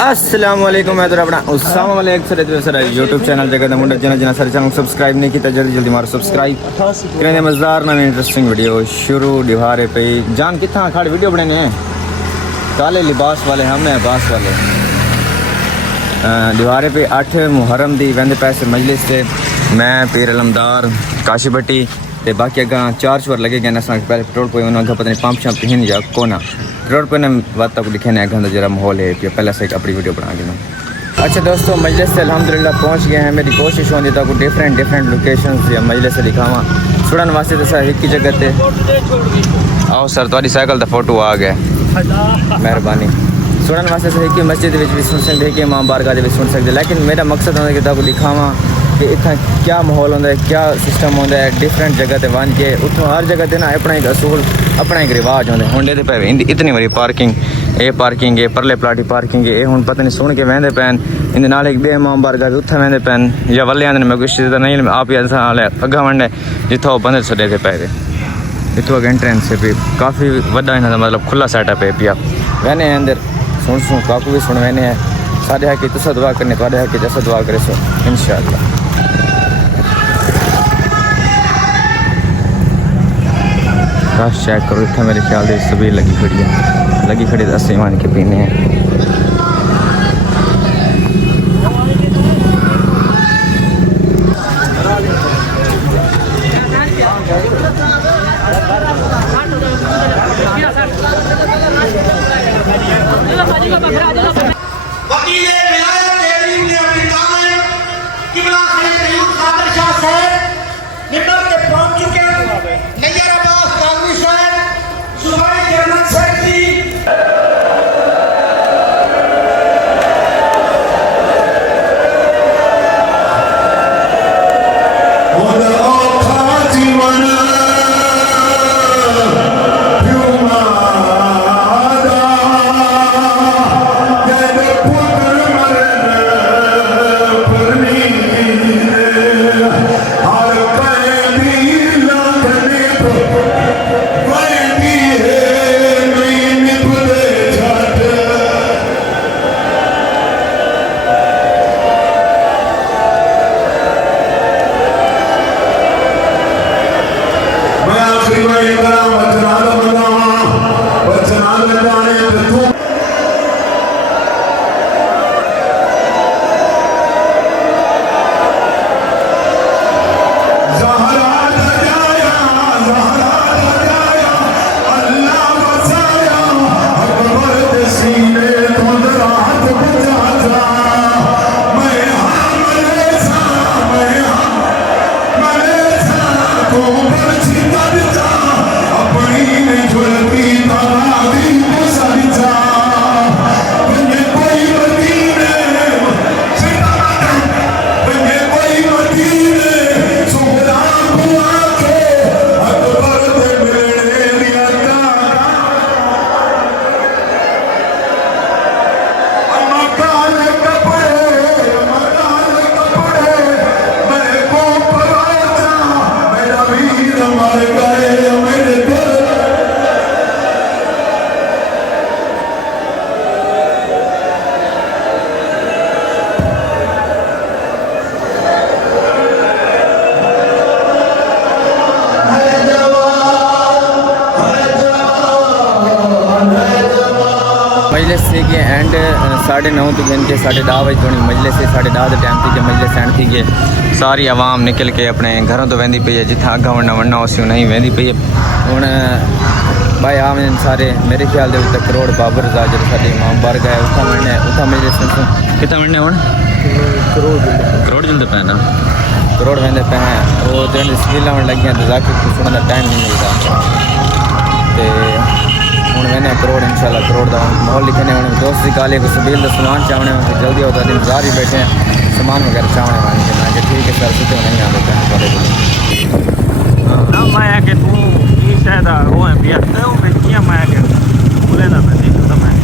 अस्सलाम वालेकुम। मैं तो अपना उसामा वाले एक सर यूट्यूब चैनल जगह मुंडा जना सारे चैनल सब्सक्राइब नहीं किया जल्दी जल्दी मारो सब्सक्राइब करें। मज़ेदार नवी इंटरेस्टिंग वीडियो शुरू दिवारे पे जान कितना खड़े वीडियो बनाने हैं। काले लिबास वाले हम हैं बास वाले दिवारे पे 8 मुहर्रम दी वंदे पैसे मजलिस से मैं पीर अलमदार काशी भट्टी ते बाकी अगर 4 चोर लगे गए ना पहले पेट्रोल पे उन्होंने पता नहीं पंप शंप हिन या कोना पेट्रोल पे ने बात तक दिखे ना गंदा जरा माहौल है कि पहले से एक अपनी वीडियो बना के ना। अच्छा दोस्तों मजलिस से अल्हम्दुलिल्लाह पहुंच गए हैं। मेरी कोशिश होती था को डिफरेंट लोकेशंस या मजलिस से दिखावा सुनने वास्ते तो सर एक ही जगह ते आओ सर तुम्हारी साइकिल का फोटो आ गया मेहरबानी सुनने वास्ते सर एक ही मस्जिद भी सुन सकते एक इमाम बारगाह भी सुन सकते लेकिन मेरा मकसद होता है कि को दिखावा कि इतना क्या माहौल होता है क्या सिस्टम होता है डिफरेंट जगह ते वन के उतों हर जगह ते ना अपना एक असूल अपना एक रिवाज होंगे। हुंडे ते पे इतनी बड़ी पार्किंग है परले प्लाटी पार्किंग है हुण पता नहीं सुन के वहदे पैन इन नाल एक बे इमाम बारगाह उत्थे वहदे पैन या वल्ले आंदे मैं कुछ नहीं आप या अग्गा वंडे जिथों बंदे छड़े थे पे इतों अगर एंट्रेंस है भी काफ़ी वड्डा इन्हां दा मतलब खुला सेटअप है पिया वहने अंदर सुन काकू भी सुन वहने है साढ़े है कि तुसा दुआ करने तुहाडे है कि जैसा दुआ करे सो इंशाअल्लाह। रश चेक करो इतना मेरे ख्याल से सभी लगी खड़ी दस ईमान के पीने हैं। मजलिस थी कि एंड 9:30 तक इनके 10:30 बजे थोड़ी मजलिस से 10:30 टाइम थी कि मजलिस एंड थी कि सारी आवाम निकल के अपने घरों तो वहदी पई है जितना अग्गा वड़ना उसी नहीं वहदी पई है। हुण भाई आम सारे मेरे ख्याल के करोड़ बाबर रजा जो साढ़े इमाम बारगाह है उतना वड़ने उतना मजलिस कितना वड़ने हुण करोड़ जल्द पे ना करोड़ वहदे पे हैं वो जो स्कील आने लगी तो जाके सुनने का टाइम नहीं मिलता तो हूँ मैंने करोड़ इंशाल्लाह करोड़ का माहौल लिखने होने दोस्त की गाली को सबील का समान चावने में जल्दी होता है इंतजार ही बैठे हैं सामान वगैरह चावने वाले के मैं ठीक है सर सीधे नहीं आ देते हैं मैं कि तू शायद वो है पिया मैं कि बोले ना मैं नहीं तो मैं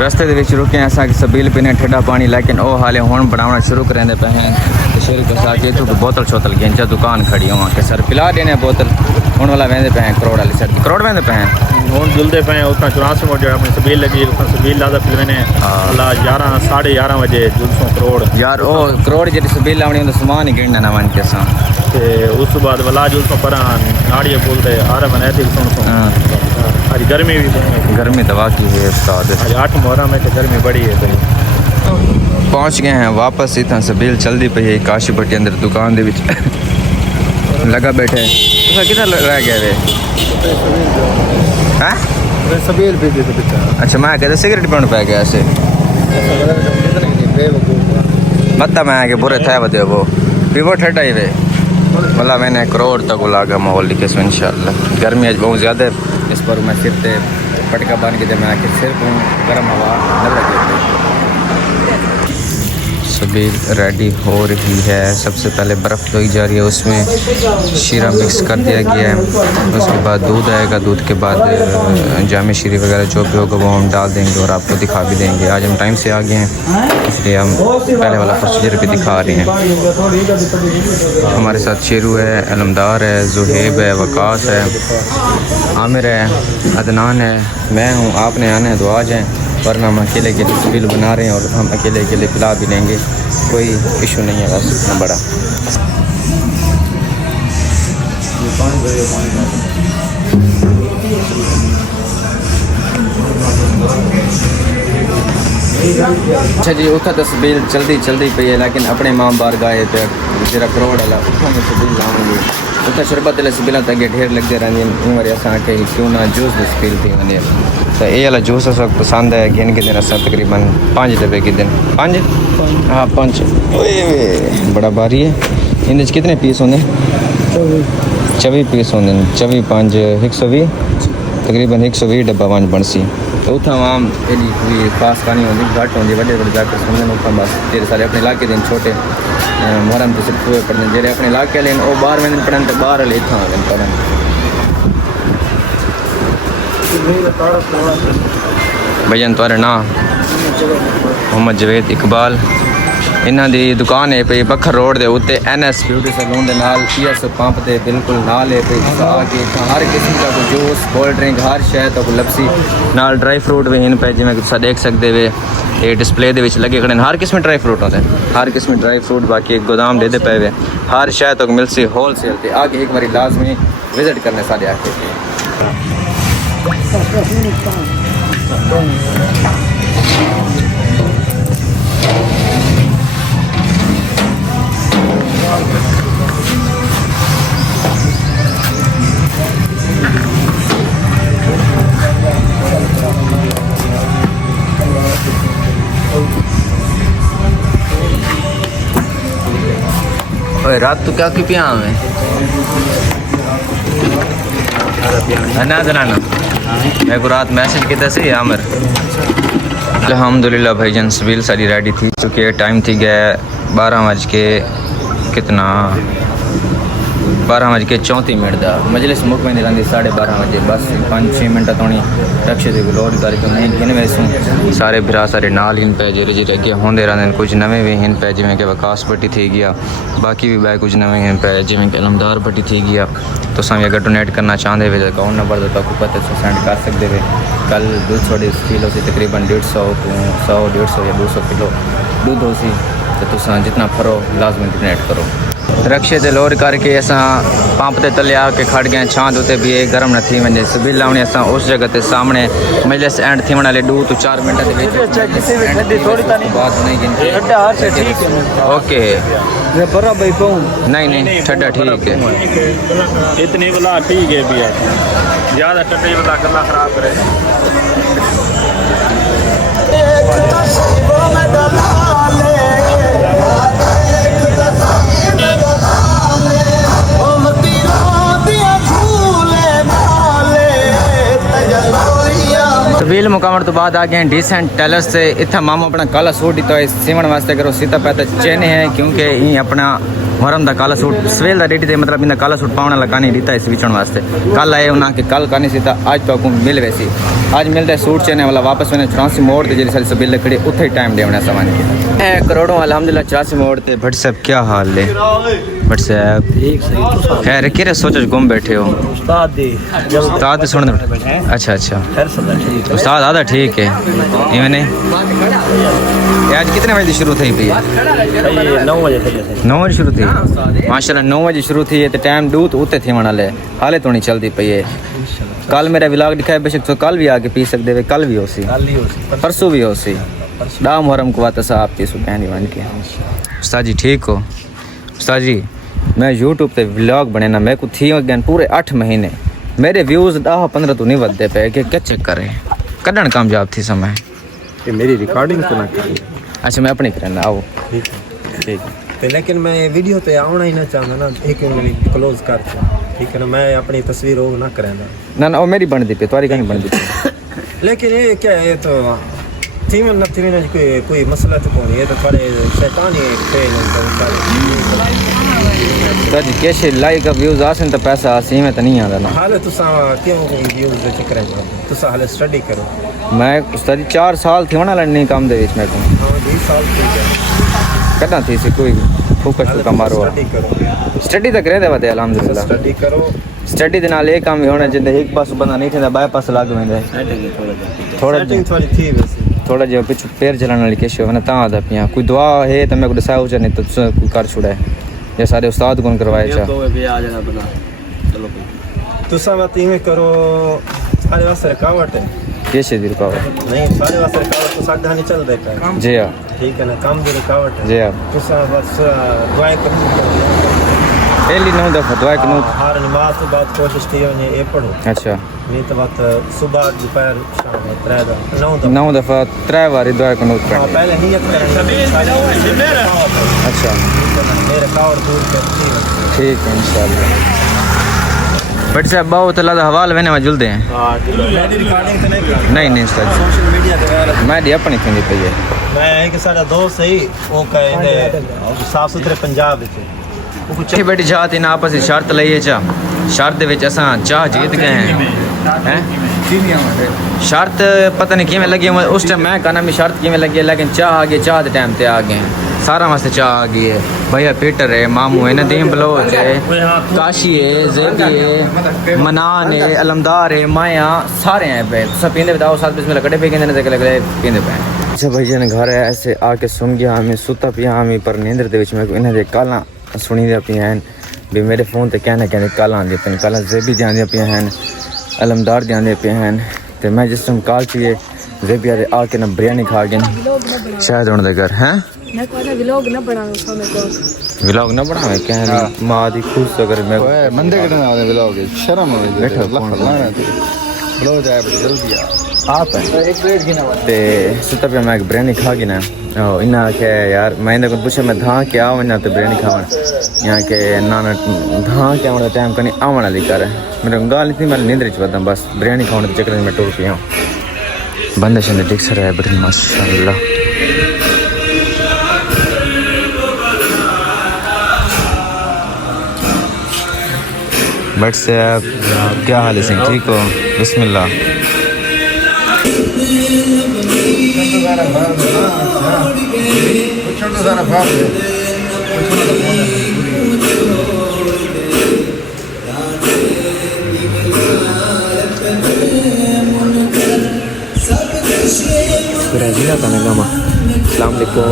रस्ते के रुके हैं असा सबील पीने ठंडा पानी लेकिन वो हाले हुण बनाना शुरू करेंदे पे हैं शेर के साथ इतों बोतल शोतल गेंजा दुकान खड़ी हुआ के सर पिला देने बोतल हुण वाला वेंदे पे हैं करोड़ वाली सर करोड़ वेंदे पे हैं हूँ जुलते पे उतना 84 मोड़ जो अपनी सबील लगी उतना सबील लादा फिर मैंने अल्लाह 11 11:30 बजे जुलसों करोड़ यार ओ करोड़ जी सबील लावनी होंगे सामान ही गिनना ना वन के सां ते उस बाद वला जुलसों पर नाड़िए बोलते आर बनाए थे सुन आज गर्मी भी गर्मी दवा की है उस्ताद आज 8 मुहर्रम में तो गर्मी बड़ी है भाई पहुंच गए हैं वापस इतना सबील चलती पई है काशी भट्टी अंदर दुकान दे विच लगा बैठे तुसा किधर रह गए वे हैं सबील भी अच्छा मैं कहते सिगरेट पीने पे गया ऐसे मत मैं के बुरे थे वदे वो पीवो ठंडा ही वे मतलब मैंने करोड़ तक लागा माहौल लिखे सो इंशाल्लाह गर्मी आज बहुत ज़्यादा है इस पर मैं सिर पे पटका बांध के दे मैं आके सिर को गर्म हवा न लगे सबील रेडी हो रही है सबसे पहले बर्फ़ धोई जा रही है उसमें शीरा मिक्स कर दिया गया है उसके बाद दूध आएगा दूध के बाद जाम शीरी वगैरह जो भी होगा वो हम डाल देंगे और आपको दिखा भी देंगे आज हम टाइम से आ गए हैं इसलिए हम पहले वाला प्रोसीजर भी दिखा रहे हैं हमारे साथ शेरू है अलमदार है जुहेब है वकास है आमिर है अदनान है मैं हूँ आपने आना है तो आ जाएँ वरना हम अकेले के लिए सबील बना रहे हैं और हम अकेले के लिए पिला भी लेंगे कोई इशू नहीं है बस इतना बड़ा अच्छा जी उठा तो सबील चलती पई है लेकिन अपने मां बार गाए तो जरा करोड़ वाला उठा में सबील लाऊंगी उतना शरबत वाले सबील तक ढेर लगते रहंदी वरी असां के क्यों ना जूस दी सबील थी वने तो ये वाला जूस अस पसंद है गिन के दिन अस तकरीबन 5 रुपए के दिन 5 हाँ 5 बड़ा भारी है इन कितने पीस होंगे 24 पीस होंगे 24 5 120 तकरीबन 120 डब्बा वन बनसी तो उतना आम एडी कोई खास कहानी होती घट होती बड़े बड़े जाकर समझने उतना बस तेरे सारे अपने इलाके दिन छोटे मुहर्रम तो सिर्फ हुए पढ़ने जेरे अपने इलाके लेन वो बाहर में पढ़न तो बाहर ले इतना पढ़न भजन तुआरे ना मोहम्मद जवेद इकबाल इन्हां दी दुकान है पे बखर रोड दे उत्ते NS ब्यूटी सैलून दे नाल PS पंप दे बिल्कुल नाल है पे आगे हर किस्म का जूस कोल्ड ड्रिंक हर शय तो लपसी नाल ड्राई फ्रूट भी इन पे जिवें तुसा देख सकदे वे ये डिस्प्ले दे विच लगे खड़े हर किस्म ड्राई फ्रूट होंदे हर किस्म ड्राई फ्रूट बाकी एक गोदाम दे पे वे हर शय तो मिलसी होलसेल ते आगे एक बारी लाजमी विजिट करने सारे आके रात तो क्या की पिया में ना जनाना मैं को रात मैसेज किया सही आमिर अल्हम्दुलिल्लाह भाईजान सबील सारी रेडी थी चुकी है टाइम थी गया 12:34 का मजलिस मुक में रहती 12:30 बजे बस 5-6 मिनट थोड़ी रक्शे की लोड करी तो नहीं गिन वैसूँ सारे बिरा सारे नाल हिन पे जेरे जेरे अगे होंदे रहंदे कुछ नवे भी हिन पे जिवें कि वकास भट्टी थी गया बाकी भी बै कुछ नवे हिन पे जिवें कि अलमदार भट्टी थी गया तो अगर अगर डोनेट करना चाहते वे अकाउंट नंबर तो पता सेंड कर सकते वे कल दूध थोड़ी किलो से तकरीबन 100 या 200 किलो दूध हो सी तो जितना फरो लाजमी डोनेट करो रक्शे से लोड करके असा पंप से तले आके खड़ गए छांद उते भी गर्म न थी वजे सबील लावनी असा उस जगह ते सामने मजलिस एंड थी वाले 2 to 4 मिनट ओके नहीं ठंडा ठीक है इतनी वाला ठीक है भी ज़्यादा ठंडी वाला गला खराब करे सबील मुकाम तो बाद आ गए हैं डिसेंट टेलर्स से इतना मामू अपना काला सूट दिता है सीवन वास्ते करो सीधा पैदा चेने है क्योंकि ये अपना मुहर्रम का काला सूट सवेल का रेडी थे मतलब इन्हें काला सूट पाने वाला कानी दिता इस बिचण वास्ते कल आए उन्हें कि कल कानी सीता आज तो मिल वैसी आज मिलता है सूट चेने वाला वापस मैंने 84 मोड़ से जी सारी सबील लकड़ी उत्थे ही टाइम देना सामान करोड़ों अलहमदिल्ला 84 मोड़ से भट्ट साहब क्या हाल है बट साहब ठीक सही खैर किरे सोच घूम बैठे हो उस्ताद दी उस्ताद दे सुन अच्छा अच्छा खैर सदा ठीक उस्ताद आधा ठीक है इवें नहीं ये आज कितने बजे शुरू थी भैया है 9 बजे थे 9 बजे शुरू थी माशाल्लाह 9 बजे शुरू थी तो टाइम दू तो उते थी वाले हाले तो नहीं चलती पई है कल मेरा व्लॉग दिखाया बेशक तो कल भी आके पी सकते वे कल भी हो सी परसों भी हो सी डा मुहर्रम को बात साहब की सुकैनी बन के उस्ताद जी ठीक हो उस्ताद जी मैं यूट्यूब पे व्लॉग बने मेरे को थी अगन पूरे 8 महीने मेरे व्यूज़ 10-15 तो नहीं बढ़ते पे कि क्या चेक करे कदन कामयाब थी समय कि मेरी रिकॉर्डिंग तो ना करी अच्छा मैं अपनी करना आओ ठीक है ठीक तो लेकिन मैं वीडियो पे आना ही ना चाहता ना एक मिनट क्लोज कर ठीक है ना मैं अपनी तस्वीर वो ना करेंदा ना वो मेरी बन दी पे तुम्हारी कहीं बन दी पे लेकिन ये क्या है तो थी मन न थी ना कोई मसला तो कौन ये तो थोड़े शैतानी खेल जी कैसे लाइक व्यूज़ आसन तो पैसा आसी में तो नहीं आता ना हाले तुसा क्यों व्यूज चक्कर है तुसा हाले स्टडी करो मैं उस्ताद जी 4 साल थी वना लड़ने काम दे विच मैं को हाँ 20 साल ठीक है कदा थी सी कोई फोकस का मारो स्टडी करो स्टडी तक रहते बात अल्हम्दुलिल्लाह स्टडी करो स्टडी दे नाल एक काम भी होना चाहिए एक पास बंदा नहीं थंदा बाय पास लग वेंदा थोड़ा सेटिंग थोड़ी थी वैसे थोड़ा जो पिछ पैर चलाने वाली केश होना ता आदा पिया कोई दुआ है तो मैं को दसाओ नहीं तो कोई कर छुड़ा है ये सारे उस्ताद कौन करवाए चा तुसा बात इवें करो सारे वास्ते रुकावट है कैसे दी रुकावट नहीं सारे वास्ते रुकावट तो साधा नहीं चल देता है जी हाँ ठीक है ना काम की रुकावट है जी हाँ तुसा बस दुआएं करो पहली 9 दफ़ा दुआ करूँ हर नमाज के बाद कोशिश की होनी ये पढ़ो अच्छा नहीं तो बात सुबह दोपहर शाम 9 9 दफ़ा 3 बारी दुआ करूँ पहले नियत करें अच्छा मेरे कावड़ दूर करती है ठीक है इंशाल्लाह बट साहब बहुत अल्लाह का हवाल वेने में जुलते हैं मेरी रिकॉर्डिंग तो नहीं नहीं सर सोशल मीडिया ते वगैरह मैं दी अपनी थी पई है मैं एक साडा दोस्त सही वो कहंदे साफ सुथरे पंजाब विच वो कुछ बेटी जात इन आपस में शर्त लई है चा शर्त दे विच असां चाह जीत गए हैं शर्त पता नहीं किवें लगी उस टाइम मैं कहना भी शर्त किवें लगी लेकिन चाह आ गई चाह के टाइम ते आ गए सारा वास्ते चाह आ गई है भैया पीटर है मामू है नदीम बलोच है काशी है जेदी है मनान है अलमदार है माया सारे हैं पे सब पींदे बताओ साथ बिस्मिल्लाह कड़े पे कहंदे ने लगे पींदे पे अच्छा भैया ने घर ऐसे आके सुन गया हमें सुता पिया हमें पर नींद दे विच मैं इन्हां दे काला सुनी दे पिया हैं भी मेरे फोन ते कहने काला आंदी पे काला जेबी जांदी पिया हैं अलमदार जांदे पिया हैं ते मैं जिस टाइम कॉल किए जेबी आके ना बिरयानी खा गए शायद उन दे घर हैं मैं कहना व्लॉग ना बनाओ सामने को व्लॉग ना बनावे क्या मां दी खुश अगर मैं मंदे कटने आवे व्लॉग शर्म आवे बैठो ब्लो जाए जल्दी आप है एक प्लेट गिना ते सुता पे मैं बिरयानी खा गई ना इना के यार मैं इन्हें पूछा मैं धा के आओ ना तो बिरयानी खावन यहाँ के ना धा के आने टाइम कहीं आवन वाली कर मेरे गाल इतनी मैं नींद च बदम बस बिरयानी खाने के चक्कर में मैं टूट पिया बंदे शंदे ठीक सर है बड़ी माशाल्लाह बट से आप क्या हाल है सिंह ठीक हो बिस्मिल्लाह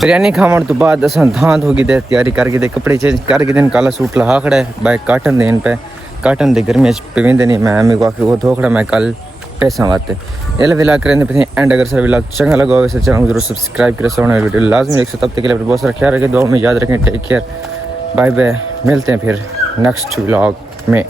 बिरयानी खावन तो बाद अस धांत होगी दे तैयारी करके दे कपड़े चेंज करके दिन काला सूट लहा खड़ा है बाइक काटन देन पे काटन दे गर्मी पवेंदे नहीं मैं मेरे को आके वो धोखड़ा मैं कल पैसा वाते ये विलाग करेंगे पे एंड अगर सर विलाग चंगा लगा हो चैनल को जरूर सब्सक्राइब करें सोने वीडियो लाजमी देख तब तक के लिए बहुत सारा ख्याल रखें दुआ में याद रखें टेक केयर बाय बाय मिलते हैं फिर नेक्स्ट व्लॉग में।